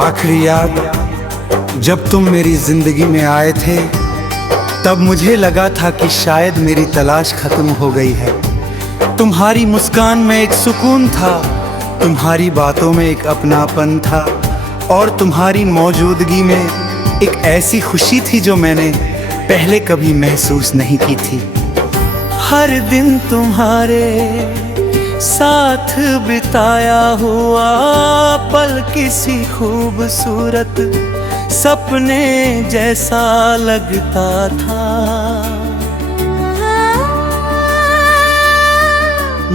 आखिरी याद जब तुम मेरी जिंदगी में आए थे, तब मुझे लगा था कि शायद मेरी तलाश खत्म हो गई है। तुम्हारी मुस्कान में एक सुकून था, तुम्हारी बातों में एक अपनापन था, और तुम्हारी मौजूदगी में एक ऐसी खुशी थी जो मैंने पहले कभी महसूस नहीं की थी। हर दिन तुम्हारे साथ बिताया हुआ पल किसी खूबसूरत सपने जैसा लगता था।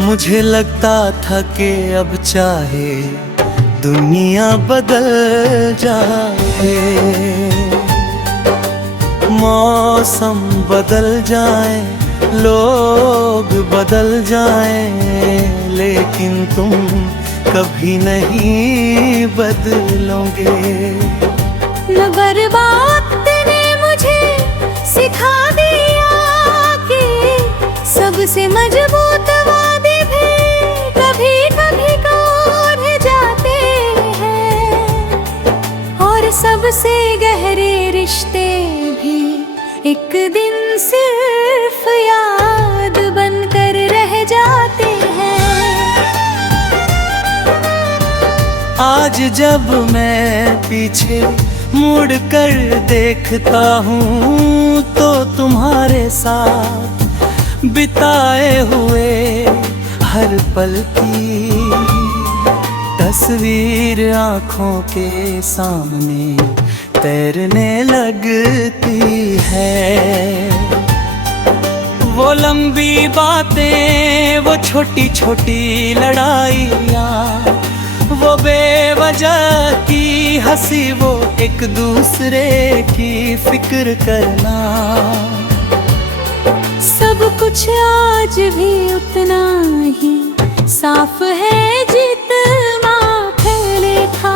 मुझे लगता था कि अब चाहे दुनिया बदल जाए, मौसम बदल जाए, लोग बदल जाएं, लेकिन तुम कभी नहीं बदलोगे। मगर वक्त ने मुझे सिखा दिया कि सबसे मजबूत वादे भी कभी कभी टूट जाते हैं, और सबसे गहरे रिश्ते भी एक दिन सिर्फ याद बनकर रह जाते हैं। आज जब मैं पीछे मुड़ कर देखता हूँ तो तुम्हारे साथ बिताए हुए हर पल की तस्वीर आँखों के सामने तैरने लगती है। वो लंबी बातें, वो छोटी छोटी लड़ाइयाँ, वो बेवजह की हंसी, वो एक दूसरे की फिक्र करना, सब कुछ आज भी उतना ही साफ है जितना पहले था।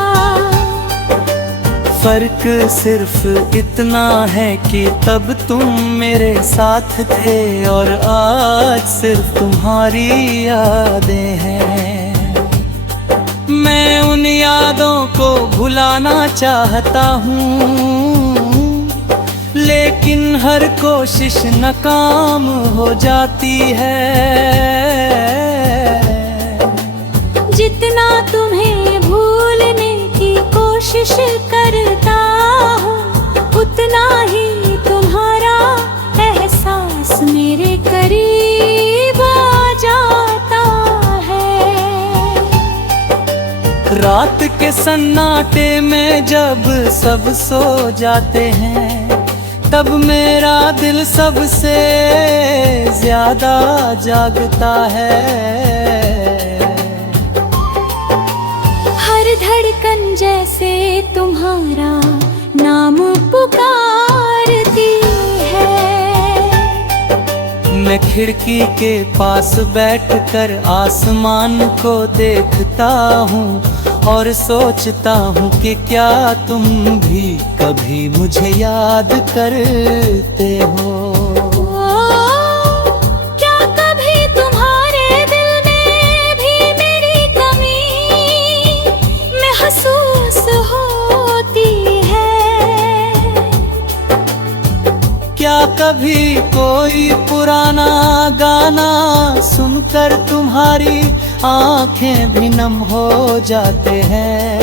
फर्क सिर्फ इतना है कि तब तुम मेरे साथ थे और आज सिर्फ तुम्हारी यादें हैं। मैं उन यादों को भुलाना चाहता हूँ, लेकिन हर कोशिश नाकाम हो जाती है। जितना तुम्हें भूलने की कोशिश करता हूँ, उतना ही तुम्हारा एहसास मेरे करीब आ जाता है। रात के सन्नाटे में जब सब सो जाते हैं, तब मेरा दिल सबसे ज्यादा जागता है। हर धड़कन जैसे तुम्हारा नाम पुकारती है। मैं खिड़की के पास बैठकर आसमान को देखता हूँ और सोचता हूँ कि क्या तुम भी कभी मुझे याद करते हो। क्या कभी तुम्हारे दिल में भी मेरी कमी महसूस होती है? क्या कभी कोई पुराना गाना सुनकर तुम्हारी आंखें भी नम हो जाते हैं?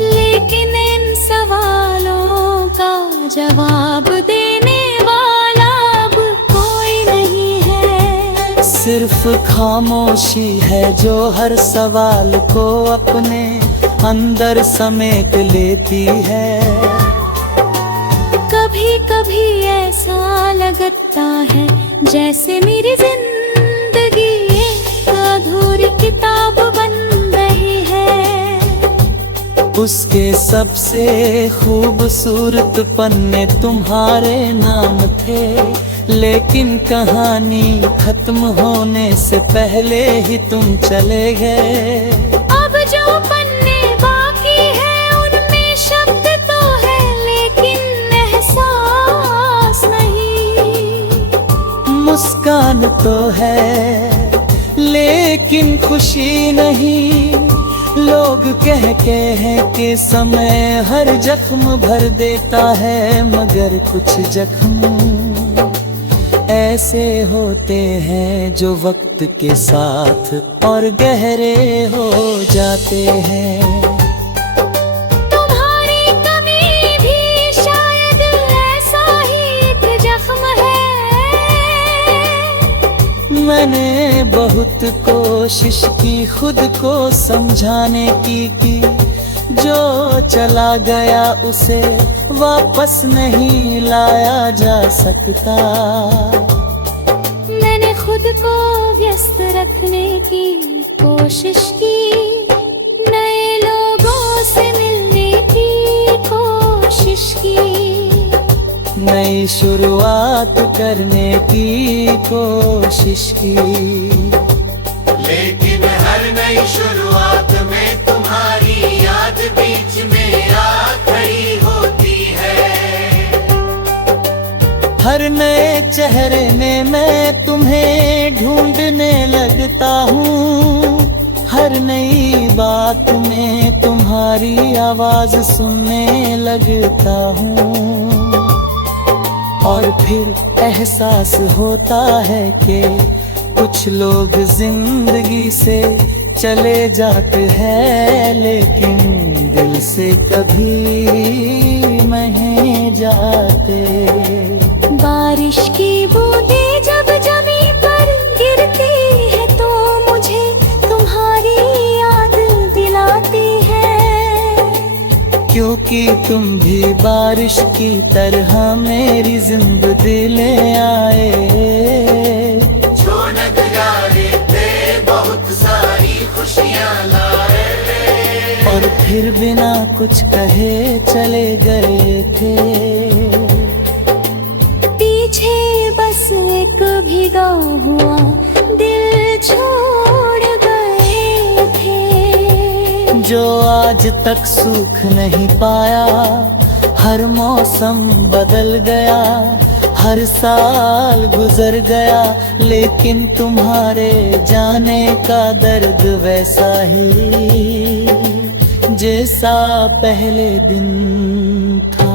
लेकिन इन सवालों का जवाब देने वाला अब कोई नहीं है। सिर्फ खामोशी है जो हर सवाल को अपने अंदर समेट लेती है। कभी कभी ऐसा लगता है जैसे मेरी जिंदगी एक अधूरी किताब बन रही है। उसके सबसे खूबसूरत पन्ने तुम्हारे नाम थे, लेकिन कहानी खत्म होने से पहले ही तुम चले गए। अब जो पन्ने बाकी है उनमें शब्द तो है लेकिन एहसास नहीं। मुस्कान तो है लेकिन खुशी नहीं, लोग कहते हैं कि समय हर जख्म भर देता है, मगर कुछ जख्म ऐसे होते हैं जो वक्त के साथ और गहरे हो जाते हैं। तुम्हारी कमी भी शायद ऐसा ही एक जख्म है। मैंने बहुत कोशिश की खुद को समझाने की जो चला गया उसे वापस नहीं लाया जा सकता। मैंने खुद को व्यस्त रखने की कोशिश की, नए लोगों से मिलने की कोशिश की, नई शुरुआत करने की कोशिश की। लेकिन हर नई शुरुआत में तुम्हारी याद बीच में आ खड़ी होती है। हर नए चेहरे में मैं तुम्हें ढूंढने लगता हूँ, हर नई बात में तुम्हारी आवाज सुनने लगता हूँ। और फिर एहसास होता है कि कुछ लोग जिंदगी से चले जाते हैं, लेकिन दिल से कभी नहीं जाते। बारिश की बूंदें जब जमीन पर गिरती है तो मुझे तुम्हारी याद दिलाती है। क्योंकि तुम भी बारिश की तरह मेरी जिंदगी ले आए। जो नज़ारे थे बहुत सारी खुशियाँ लाए, और फिर बिना कुछ कहे चले गए थे। पीछे बस एक भीगा हुआ दिल छोड़ गए थे। जो आज तक सूख नहीं पाया, हर मौसम बदल गया, हर साल गुजर गया, लेकिन तुम्हारे जाने का दर्द वैसा ही जैसा पहले दिन था।